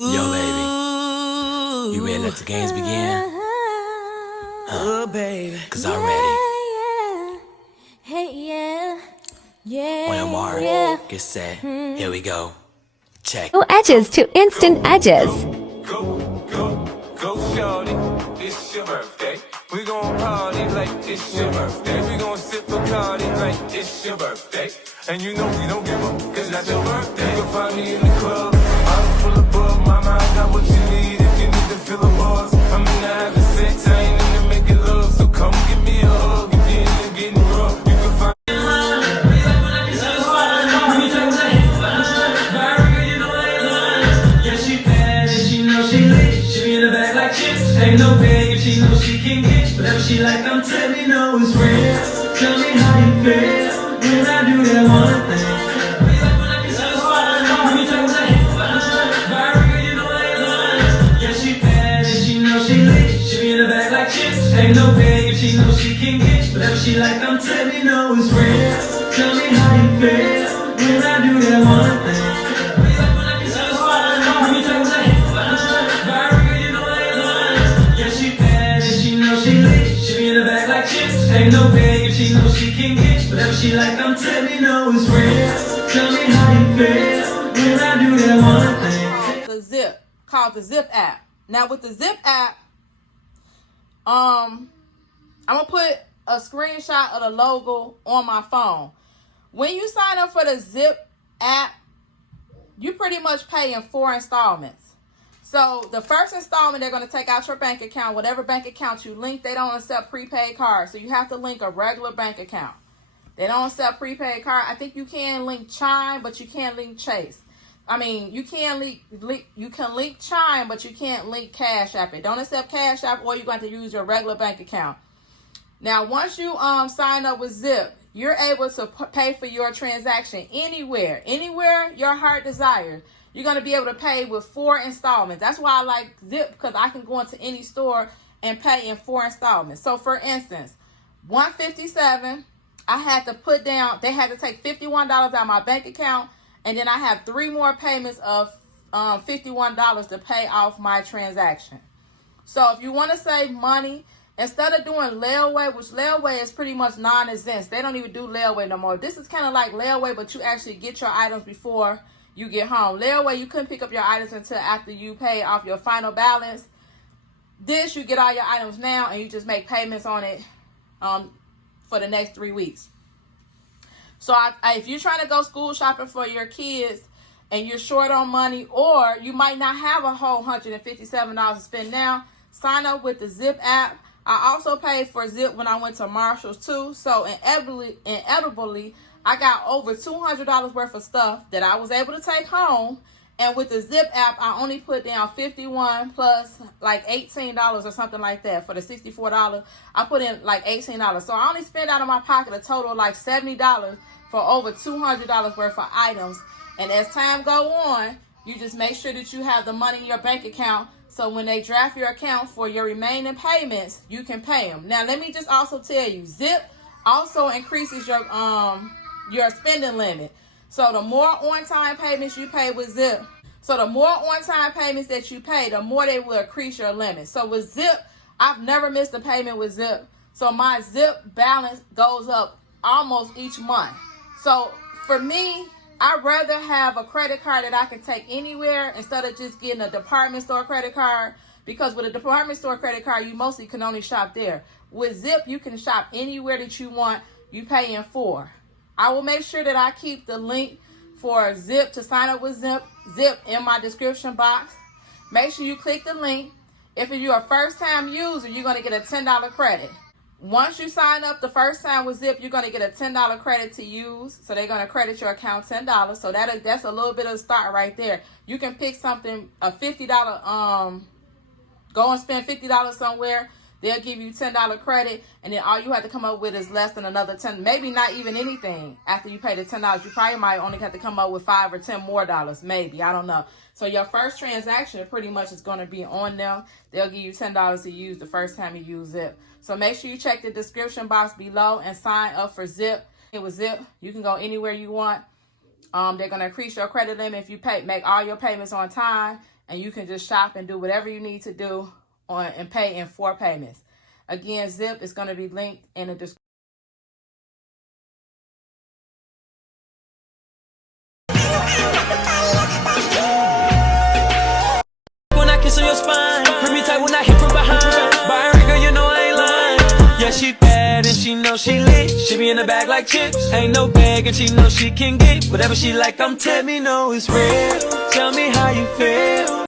Yo, baby, you ready to let the games begin? Baby. Cause I'm ready. On your mark, get set, here we go. Check. No edges to instant edges. Go, shorty, it's your birthday. We gon' party like it's your birthday. We gon' sip Bacardi like it's your birthday. And you know we don't give up, cause that's your birthday. You'll find me in the club, I'm full of bug. My mind got what you need if you need to feel the buzz. I'm in the having sex, I ain't in the making love. So come give me a hug if you're in the getting rough. You can find ain't no bag if she knows she can get whatever she like. I'm telling you, know it's real. Tell me how you feel when I do that one thing. Yeah, she bad and she knows she lit. She be in the bag like chips. Ain't no bag if she knows she can get whatever she like. I'm telling you, know it's real. Tell me how you feel when I do that one thing. Ain't no bag if she knows she can get whatever she like. I'm telling you, know it's real. Tell me how you feel when I do that one thing. The Zip, called the Zip app. Now with the Zip app, I'm gonna put a screenshot of the logo on my phone. When you sign up for the Zip app, you pretty much pay in 4 installments. So the first installment, they're going to take out your bank account. Whatever bank account you link, they don't accept prepaid cards. So you have to link a regular bank account. They don't accept prepaid card. I think you can link Chime, but you can't link Chase. I mean, you can link Chime, but you can't link Cash App. It don't accept Cash App, or you're going to use your regular bank account. Now, once you sign up with Zip, you're able to pay for your transaction anywhere your heart desires. You're going to be able to pay with 4 installments. That's why I like Zip, because I can go into any store and pay in 4 installments. So, for instance, $157, I had to put down, they had to take $51 out of my bank account, and then I have 3 more payments of $51 to pay off my transaction. So, if you want to save money, instead of doing layaway, which layaway is pretty much non-exempt, they don't even do layaway no more. This is kind of like layaway, but you actually get your items before you get home. Layaway, you couldn't pick up your items until after you pay off your final balance. This, you get all your items now, and you just make payments on it for the next 3 weeks. So if you're trying to go school shopping for your kids and you're short on money, or you might not have a whole $157 to spend now, sign up with the Zip app. I also paid for Zip when I went to Marshall's too. So inevitably, I got over $200 worth of stuff that I was able to take home. And with the Zip app, I only put down $51 plus like $18 or something like that. For the $64, I put in like $18. So I only spent out of my pocket a total of like $70 for over $200 worth of items. And as time go on, you just make sure that you have the money in your bank account, so when they draft your account for your remaining payments, you can pay them. Now, let me just also tell you, Zip also increases your spending limit. So the more on-time payments you pay with Zip, so the more on-time payments that you pay, the more they will increase your limit. So with Zip, I've never missed a payment with Zip. So my Zip balance goes up almost each month. So for me, I'd rather have a credit card that I can take anywhere instead of just getting a department store credit card, because with a department store credit card, you mostly can only shop there. With Zip, you can shop anywhere that you want. You pay in 4. I will make sure that I keep the link for Zip to sign up with Zip in my description box. Make sure you click the link. If you're a first-time user, you're going to get a $10 credit. Once you sign up the first time with Zip, you're going to get a $10 credit to use. So they're going to credit your account $10. So that's a little bit of a start right there. You can pick something, a $50, go and spend $50 somewhere. They'll give you $10 credit, and then all you have to come up with is less than another $10, maybe not even anything. After you pay the $10, you probably might only have to come up with $5 or $10 more, maybe, I don't know. So your first transaction pretty much is going to be on them. They'll give you $10 to use the first time you use Zip. So make sure you check the description box below and sign up for Zip. With Zip, you can go anywhere you want. They're going to increase your credit limit if you make all your payments on time. and you can just shop and do whatever you need to do and pay in 4 payments. Again, Zip is going to be linked in the description. When I kiss on your spine, grip me tight when I hit from behind. By her, girl, you know I ain't lying. Yeah, she bad and she know she lit. She be in the bag like chips. Ain't no bag and she know she can get whatever she like. I'm telling me, no, it's real. Tell me how you feel.